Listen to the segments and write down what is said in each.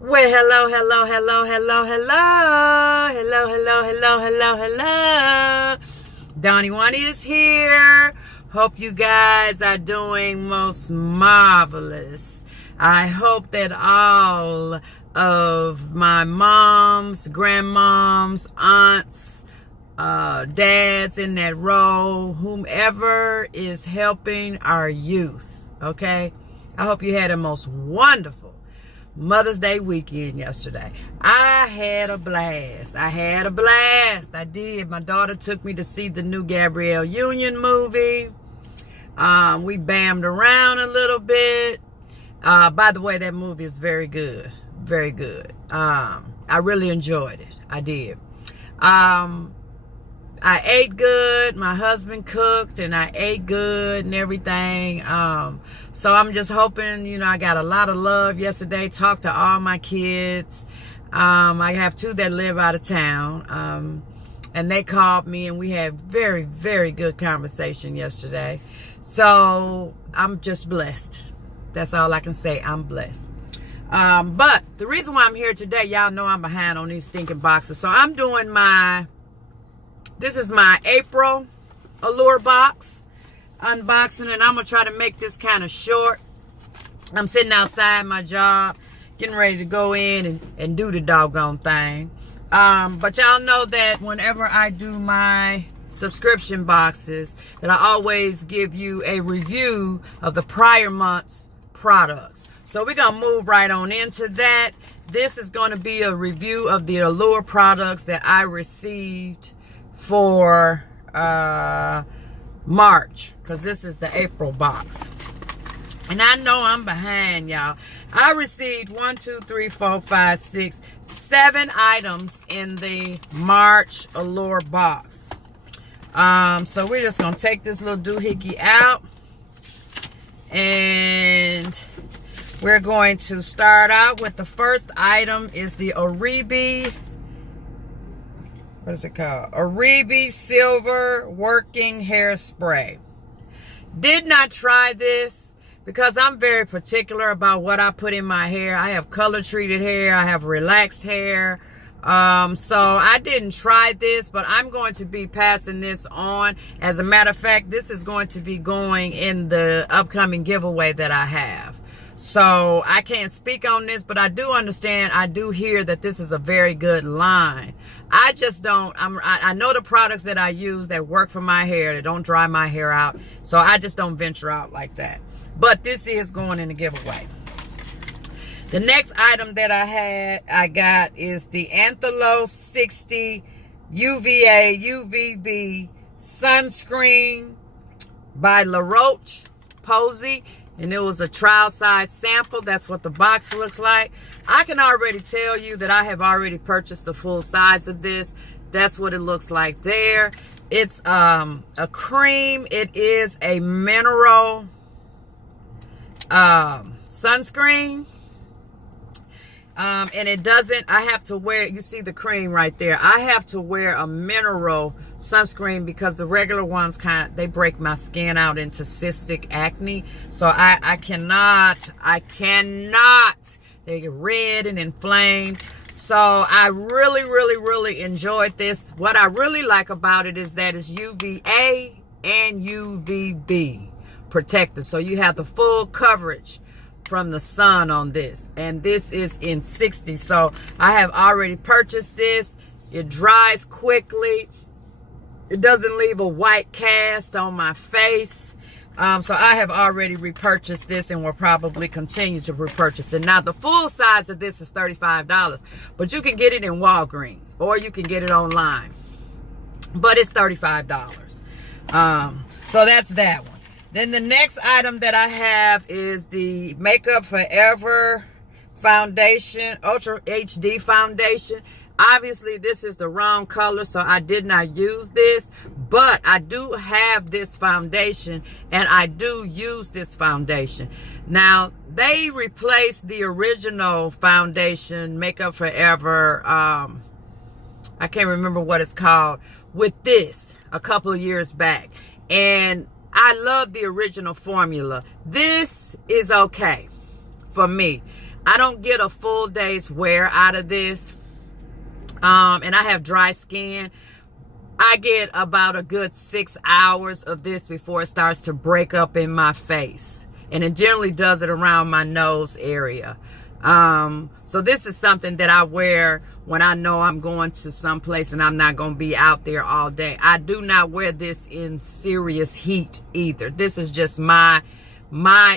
Well, hello, hello, hello, hello, hello, hello, hello, hello, hello, hello. Donnie Wani is here. Hope you guys are doing most marvelous. I hope that all of my moms, grandmoms, aunts, dads in that role, whomever is helping our youth, okay? I hope you had a most wonderful Mother's Day weekend yesterday. I had a blast. I did. My daughter took me to see the new Gabrielle Union movie. We bammed around a little bit. By the way, that movie is very good. Very good. I really enjoyed it. I did. I ate good. My husband cooked and I ate good and everything. So I'm just hoping, I got a lot of love yesterday. Talked to all my kids. I have two that live out of town. And they called me and we had very, very good conversation yesterday. So I'm just blessed. That's all I can say. I'm blessed. But the reason why I'm here today, y'all know I'm behind on these stinking boxes. So I'm doing this is my April Allure box unboxing, and I'm going to try to make this kind of short. I'm sitting outside my job, getting ready to go in and do the doggone thing. But y'all know that whenever I do my subscription boxes, that I always give you a review of the prior month's products. So we're going to move right on into that. This is going to be a review of the Allure products that I received for March, because this is the April box. And I know I'm behind, y'all. I received 7 items in the March Allure box. So we're just gonna take this little doohickey out, and we're going to start out with the first item is the Oribe. What is it called? Oribe Silver Working Hairspray. Did not try this because I'm very particular about what I put in my hair. I have color treated hair. I have relaxed hair. So I didn't try this, but I'm going to be passing this on. As a matter of fact, this is going to be going in the upcoming giveaway that I have. So I can't speak on this, but I do understand, I do hear that this is a very good line. I just don't, I know the products that I use that work for my hair, that don't dry my hair out. So I just don't venture out like that. But this is going in the giveaway. The next item that I got is the Anthelo 60 UVA UVB sunscreen by roche-posay. And it was a trial size sample. That's what the box looks like. I can already tell you that I have already purchased the full size of this. That's what it looks like there. It's a cream. It is a mineral sunscreen. And it doesn't, I have to wear, you see the cream right there. I have to wear a mineral sunscreen because the regular ones they break my skin out into cystic acne. So I cannot, they get red and inflamed. So I really, really, really enjoyed this. What I really like about it is that it's UVA and UVB protected. So you have the full coverage from the sun on this, and this is in 60. So I have already purchased this. It dries quickly. It doesn't leave a white cast on my face. So I have already repurchased this and will probably continue to repurchase it. Now the full size of this is $35, but you can get it in Walgreens or you can get it online, but it's $35. So that's that one. Then the next item that I have is the Makeup Forever foundation, Ultra HD foundation. Obviously, this is the wrong color, so I did not use this. But I do have this foundation, and I do use this foundation. Now, they replaced the original foundation, Makeup Forever, I can't remember what it's called, with this a couple of years back. And I love the original formula. This is okay for me. I don't get a full day's wear out of this. And I have dry skin. I get about a good 6 hours of this before it starts to break up in my face. And it generally does it around my nose area. So this is something that I wear when I know I'm going to some place and I'm not going to be out there all day. I do not wear this in serious heat either. This is just my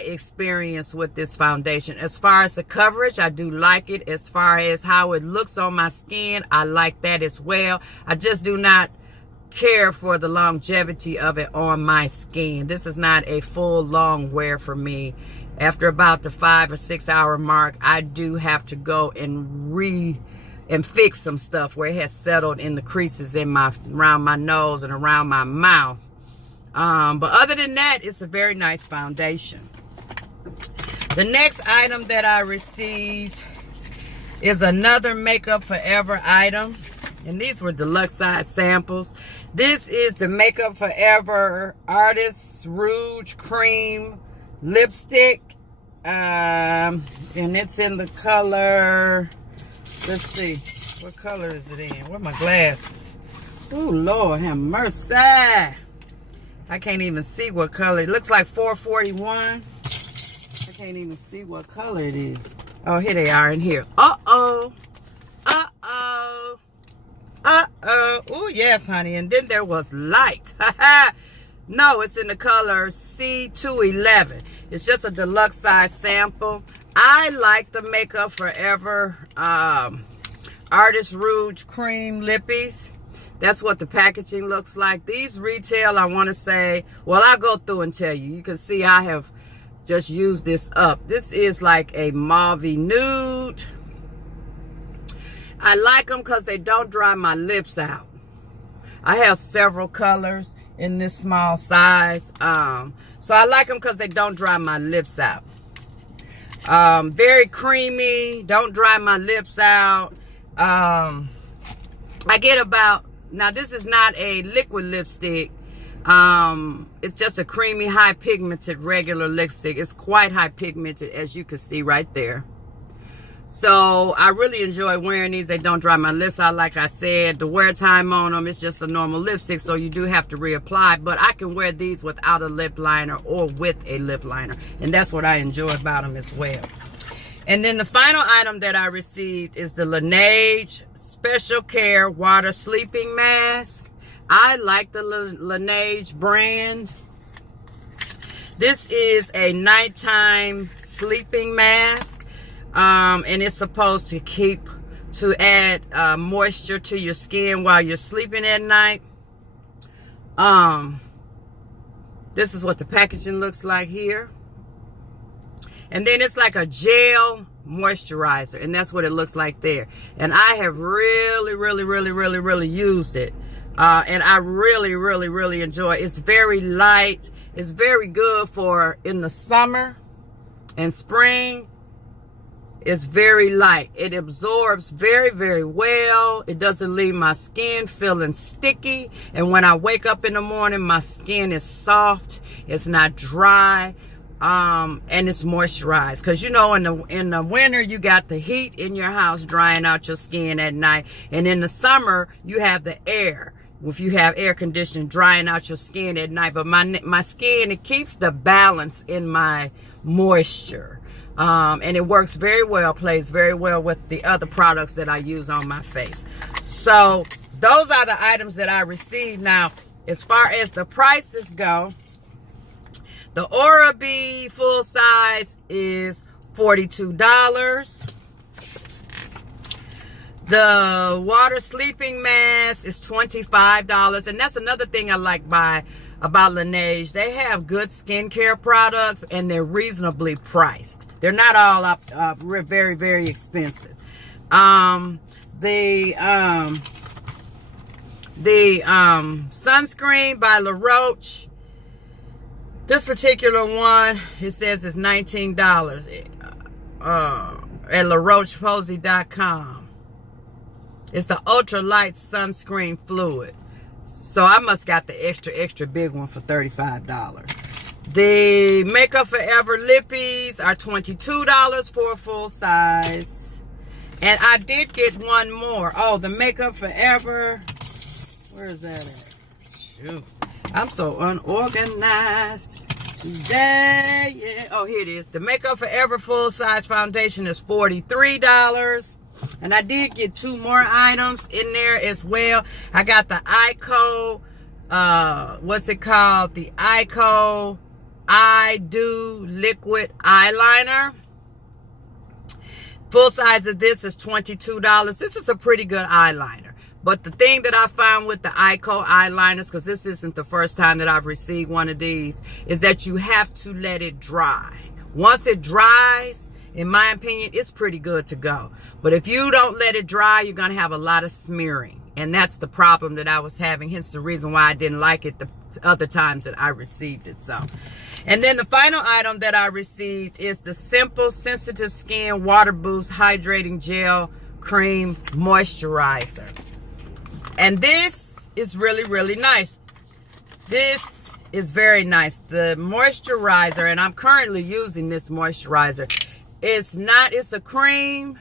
experience with this foundation. As far as the coverage, I do like it. As far as how it looks on my skin, I like that as well. I just do not care for the longevity of it on my skin. This is not a full long wear for me. After about the 5 or 6 hour mark, I do have to go and fix some stuff where it has settled in the creases in around my nose and around my mouth. But other than that, it's a very nice foundation. The next item that I received is another Makeup Forever item. And these were deluxe size samples. This is the Makeup Forever Artist Rouge Cream Lipstick. And it's in the color, let's see, what color is it in? Where are my glasses? Oh, Lord have mercy. I can't even see what color. It looks like 441. I can't even see what color it is. Oh, here they are in here. Uh-oh. Uh-oh. Uh-oh. Oh, yes, honey. And then there was light. No, it's in the color C211. It's just a deluxe size sample. I like the Makeup Forever Artist Rouge Cream Lippies. That's what the packaging looks like. These retail, I want to say, well, I'll go through and tell you. You can see I have just used this up. This is like a mauve nude. I like them because they don't dry my lips out. I have several colors in this small size. So I like them because they don't dry my lips out. Very creamy, don't dry my lips out. I get about, now this is not a liquid lipstick. It's just a creamy, high pigmented regular lipstick. It's quite high pigmented, as you can see right there. So I really enjoy wearing these. They don't dry my lips out, like I said. The wear time on them is just a normal lipstick, so you do have to reapply. But I can wear these without a lip liner or with a lip liner. And that's what I enjoy about them as well. And then the final item that I received is the Laneige Special Care Water Sleeping Mask. I like the Laneige brand. This is a nighttime sleeping mask. And it's supposed to add moisture to your skin while you're sleeping at night. This is what the packaging looks like here. And then it's like a gel moisturizer, and that's what it looks like there. And I have really used it. And I really enjoy it. It's very light. It's very good for in the summer and spring. It's very light. It absorbs very well. It doesn't leave my skin feeling sticky. And when I wake up in the morning, my skin is soft. It's not dry. And it's moisturized. Because, you know, in the winter, you got the heat in your house drying out your skin at night. And in the summer, you have the air. If you have air conditioning drying out your skin at night. But my skin, it keeps the balance in my moisture. And it works very well, plays very well with the other products that I use on my face. So those are the items that I received. Now, as far as the prices go, the Oral-B full size is $42. The water sleeping mask is $25. And that's another thing I like about Laneige. They have good skincare products and they're reasonably priced. They're not all very expensive. The sunscreen by La Roche, this particular one, it says it's $19 at roche-posay.com. It's the ultralight sunscreen fluid. So I must got the extra big one for $35. The Makeup Forever Lippies are $22 for a full size. And I did get one more. Oh, the Makeup Forever. Where is that at? Shoot. I'm so unorganized today. Yeah. Oh, here it is. The Makeup Forever full size foundation is $43. And I did get two more items in there as well. I got the Ico, what's it called? The Ico I Do Liquid Eyeliner. Full size of this is $22. This is a pretty good eyeliner. But the thing that I found with the Ico eyeliners, because this isn't the first time that I've received one of these, is that you have to let it dry. Once it dries, in my opinion, it's pretty good to go. But if you don't let it dry, you're going to have a lot of smearing. And that's the problem that I was having, hence the reason why I didn't like it the other times that I received it. So, and then the final item that I received is the Simple Sensitive Skin Water Boost Hydrating Gel Cream Moisturizer. And this is really, really nice. This is very nice. The moisturizer, and I'm currently using this moisturizer. It's a cream,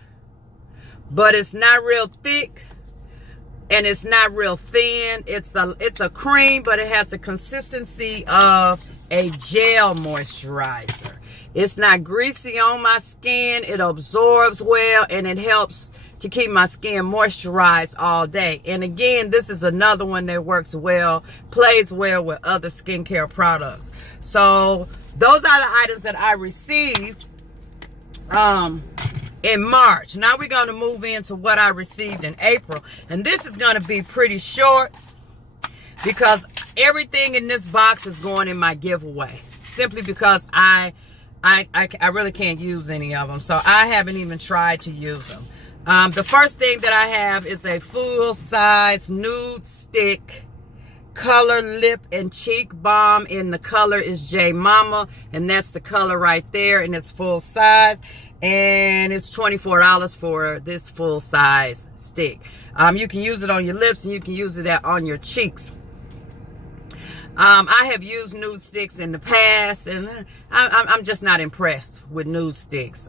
but it's not real thick. And it's not real thin. It's a cream, but it has the consistency of a gel moisturizer. It's not greasy on my skin. It absorbs well, and it helps to keep my skin moisturized all day. And again, this is another one that works well, plays well with other skincare products. So those are the items that I received in March. Now we're going to move into what I received in April. And this is going to be pretty short because everything in this box is going in my giveaway. Simply because I really can't use any of them. So I haven't even tried to use them. The first thing that I have is a full-size nude stick color lip and cheek balm, and the color is J Mama, and that's the color right there, and it's full size, and it's $24 for this full size stick. You can use it on your lips, and you can use it on your cheeks. I have used nude sticks in the past, and I'm just not impressed with nude sticks.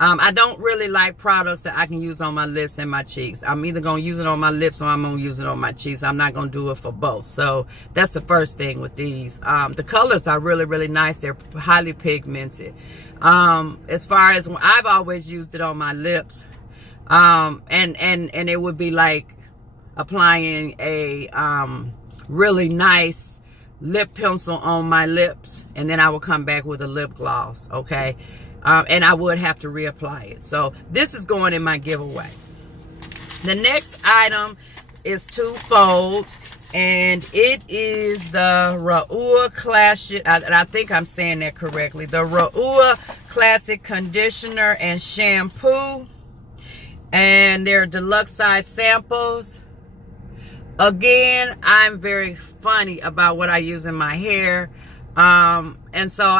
I don't really like products that I can use on my lips and my cheeks. I'm either going to use it on my lips or I'm going to use it on my cheeks. I'm not going to do it for both. So that's the first thing with these. The colors are really, really nice. They're highly pigmented. As far as I've always used it on my lips. And it would be like applying a really nice lip pencil on my lips. And then I will come back with a lip gloss. Okay. And I would have to reapply it. So this is going in my giveaway. The next item is twofold, and it is the Allure Classic, and I think I'm saying that correctly, the Allure Classic Conditioner and Shampoo, and they're deluxe size samples. Again, I'm very funny about what I use in my hair. And so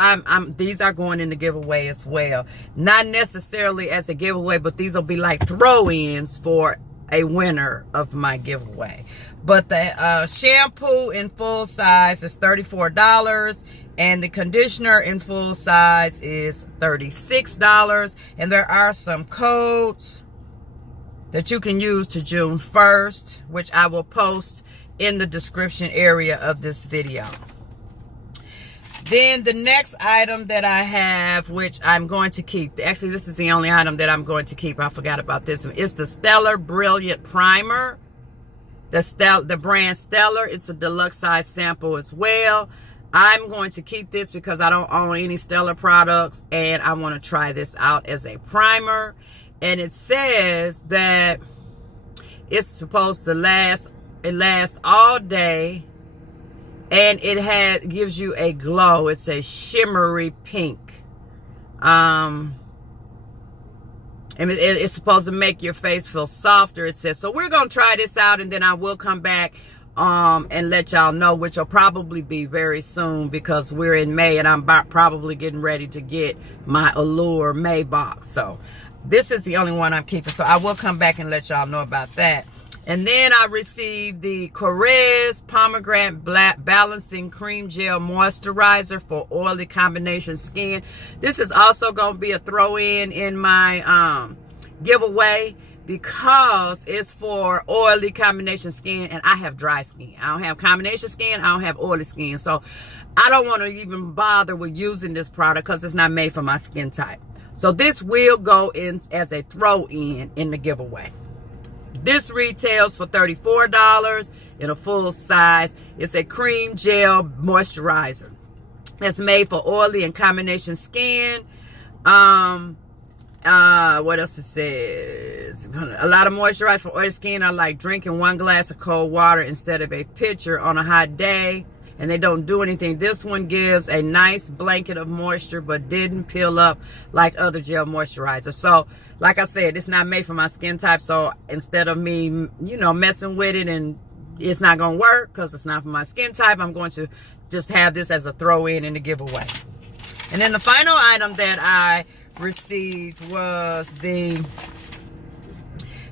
these are going in the giveaway as well. Not necessarily as a giveaway, but these will be like throw-ins for a winner of my giveaway. But the shampoo in full size is $34, and the conditioner in full size is $36. And there are some codes that you can use to June 1st, which I will post in the description area of this video. Then the next item that I have, which I'm going to keep, actually this is the only item that I'm going to keep, I forgot about this one, it's the Stellar Brilliant Primer. The brand Stellar, it's a deluxe size sample as well. I'm going to keep this because I don't own any Stellar products, and I want to try this out as a primer. And it says that it's supposed to last all day. And it gives you a glow. It's a shimmery pink. And it's supposed to make your face feel softer, it says. So we're going to try this out, and then I will come back and let y'all know, which will probably be very soon because we're in May, and I'm probably getting ready to get my Allure May box. So this is the only one I'm keeping. So I will come back and let y'all know about that. And then I received the Caress Pomegranate Black Balancing Cream Gel Moisturizer for oily combination skin. This is also going to be a throw-in in my giveaway because it's for oily combination skin, and I have dry skin. I don't have combination skin. I don't have oily skin. So I don't want to even bother with using this product because it's not made for my skin type. So this will go in as a throw-in in the giveaway. This retails for $34 in a full size. It's a cream gel moisturizer. It's made for oily and combination skin. What else it says? A lot of moisturizer for oily skin are like drinking 1 glass of cold water instead of a pitcher on a hot day. And they don't do anything. This one gives a nice blanket of moisture but didn't peel up like other gel moisturizers. So like I said, it's not made for my skin type. So instead of me, you know, messing with it and it's not going to work because it's not for my skin type, I'm going to just have this as a throw-in the giveaway. And then the final item that I received was the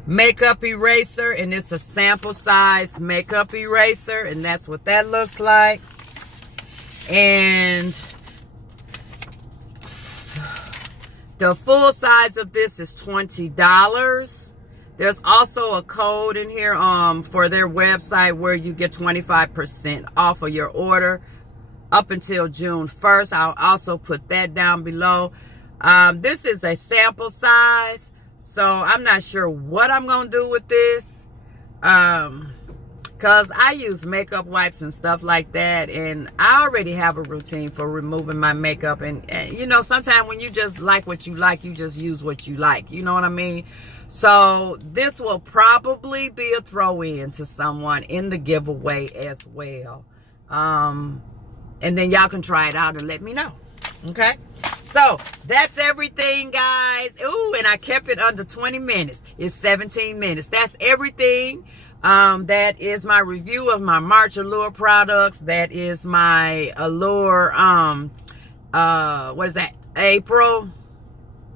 makeup eraser, and it's a sample size makeup eraser, and that's what that looks like. And the full size of this is $20. There's also a code in here for their website where you get 25% off of your order up until June 1st. I'll also put that down below. This is a sample size, so I'm not sure what I'm going to do with this. Because I use makeup wipes and stuff like that. And I already have a routine for removing my makeup. And you know, sometimes when you just like what you like, you just use what you like. You know what I mean? So this will probably be a throw-in to someone in the giveaway as well. And then y'all can try it out and let me know. Okay? So that's everything, guys. Ooh, and I kept it under 20 minutes. It's 17 minutes. That's everything. That is my review of my March Allure products. That is my Allure, what is that? April?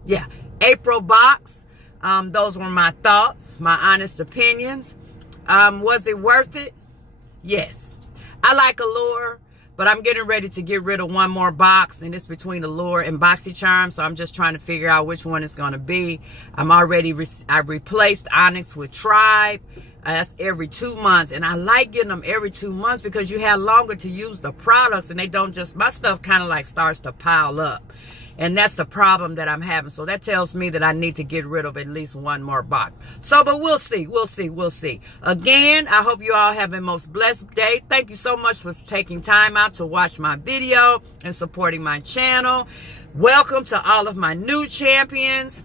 Yeah, April box. Those were my thoughts, my honest opinions. Was it worth it? Yes. I like Allure. But I'm getting ready to get rid of one more box, and it's between Allure and Boxycharm. So I'm just trying to figure out which one it's going to be. I replaced Onyx with Tribe. That's every 2 months. And I like getting them every 2 months because you have longer to use the products, and they don't just, my stuff kind of like starts to pile up. And that's the problem that I'm having. So that tells me that I need to get rid of at least one more box. So, but we'll see. We'll see. We'll see. Again, I hope you all have a most blessed day. Thank you so much for taking time out to watch my video and supporting my channel. Welcome to all of my new champions.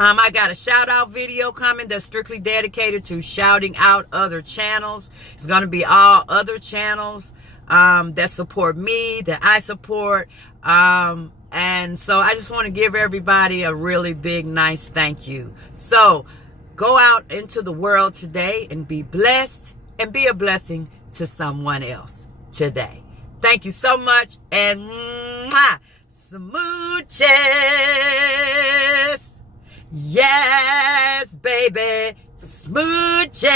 I got a shout out video coming that's strictly dedicated to shouting out other channels. It's going to be all other channels that support me, that I support. And so I just want to give everybody a really big, nice thank you. So go out into the world today and be blessed and be a blessing to someone else today. Thank you so much. And smooches. Yes, baby. Smooches.